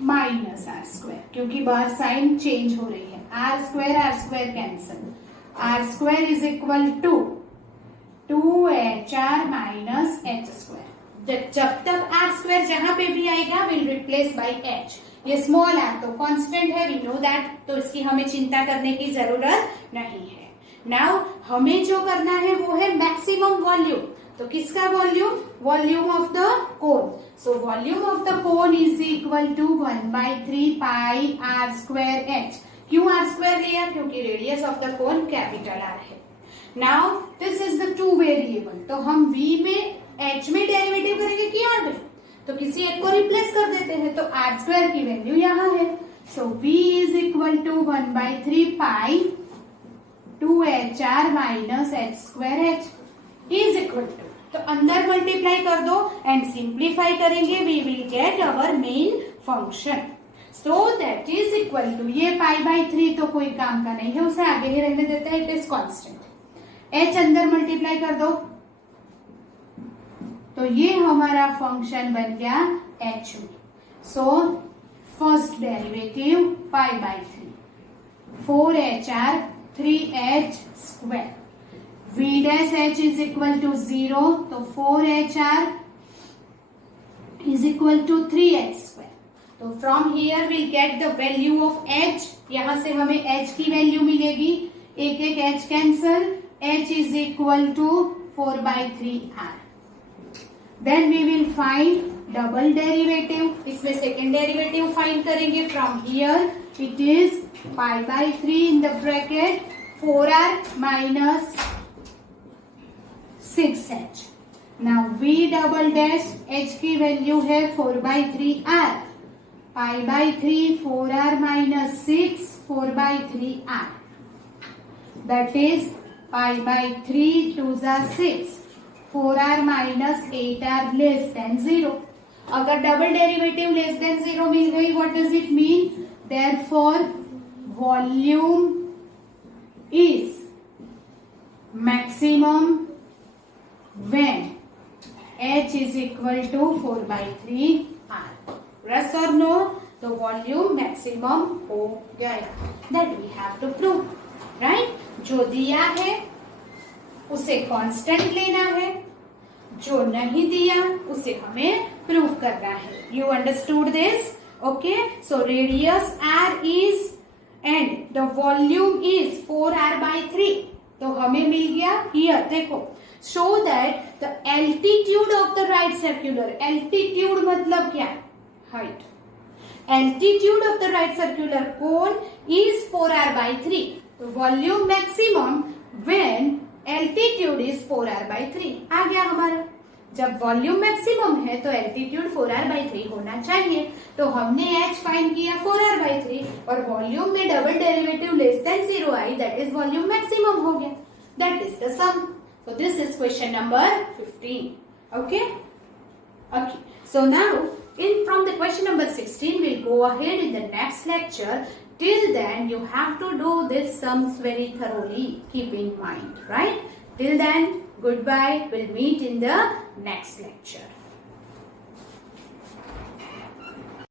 minus R square, क्योंकि बाहर साइन चेंज हो रही है। R square cancel, R square is equal to 2HR minus H square. जब तक आर स्क्वायर जहां पे भी आएगा विल रिप्लेस बाय एच। ये स्मॉल आर तो कांस्टेंट है, वी नो दैट, तो इसकी हमें चिंता करने की जरूरत नहीं है। नाउ हमें जो करना है वो है मैक्सिमम वॉल्यूम। तो किसका volume? Volume of the cone. So volume of the cone is equal to 1/3 pi r square h. क्यों आर स्क्वायर लिया? क्योंकि radius of the cone capital R है। Now this is the two variable, तो हम v में h में डेरिवेटिव करेंगे कि r में? तो किसी एक को रिप्लेस कर देते हैं, तो आर स्क्वायर की वैल्यू यहाँ है। So v is equal to 1/3 pi 2HR minus H square H is equal to, तो अंदर मल्टीप्लाई कर दो एंड सिंप्लीफाई करेंगे, we will get our main function. So that is equal to, ये π/3 तो कोई काम का नहीं है, उसे आगे ही रहने देते हैं, इट इज कॉन्स्टेंट। h अंदर मल्टीप्लाई कर दो, तो ये हमारा फंक्शन बन गया h में। So first derivative π/3, 4HR 3h square, v dash h is equal to 0, तो 4HR is equal to 3h square. तो from here will get the value of h, यहां से हमें h की वैल्यू मिलेगी, एक एक h cancel, h is equal to 4/3r. Then we will find double derivative. इसमें second derivative find करेंगे. From here it is π/3 in the bracket 4r minus 6h. Now v double dash h की वैल्यू है 4/3r. π/3 4r minus 6 4/3r. That is π/3 2s are 6, 4r minus 8r less then 0। अगर double derivative less then 0 मिल गई, what does it mean? Therefore volume is maximum when h is equal to 4/3r। Yes or no? तो volume maximum हो गया, that we have to prove, right? जो दिया है उसे कांस्टेंट लेना है, जो नहीं दिया उसे हमें प्रूव करना है। You understood this? Okay, so radius r is and the volume is 4r/3, तो हमें मिल गया हियर, देखो, show that the altitude of the right circular, altitude मतलब क्या? Height. Altitude of the right circular cone is 4r/3, volume maximum when altitude is 4r/3 आ गया हमारा। जब volume maximum है तो एल्टीट्यूड 4r/3 होना चाहिए, तो हमने h फाइंड किया 4r/3 और वॉल्यूम में डबल डेरिवेटिव लेस देन 0 आई, दैट इज वॉल्यूम मैक्सिमम हो गया, that is the sum. So this is question number 15. Okay. So now from the question number 16 we'll go ahead in the next lecture. Till then you have to do this sums very thoroughly. Keep in mind, right? Till then, goodbye. We'll meet in the next lecture.